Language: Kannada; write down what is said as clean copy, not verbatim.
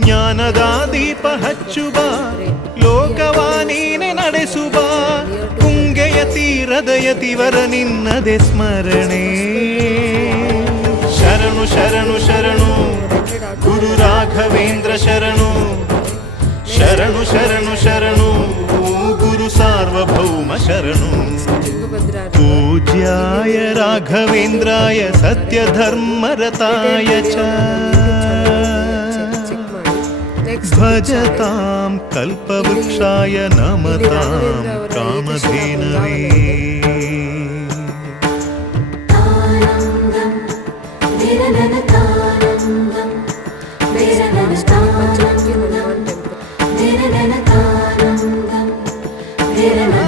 ಜ್ಞಾನದ ದೀಪ ಹಚ್ಚುವ ಲೋಕವಾನೀನೆ ನಡೆಸುವ ತುಂಗೆಯ ತೀರದ ಯತಿವರ ನಿನ್ನದೆ ಸ್ಮರಣೆ ಶರಣು ಶರಣು ಶರಣು ಗುರು ರಾಘವೇಂದ್ರ ಶರಣು ಶರಣು ಶರಣು ಶರಣು ಗುರು ಸಾರ್ವಭೌಮ ಶರಣು ಪೂಜ್ಯಾಯ ರಾಘವೇಂದ್ರಾಯ ಸತ್ಯಧರ್ಮರತಾಯ ಚ ಭಜತಾಂ ಕಲ್ಪವೃಕ್ಷಾಯ ನಮತಾಂ ಕಾಮಧೇನವೇ Nirana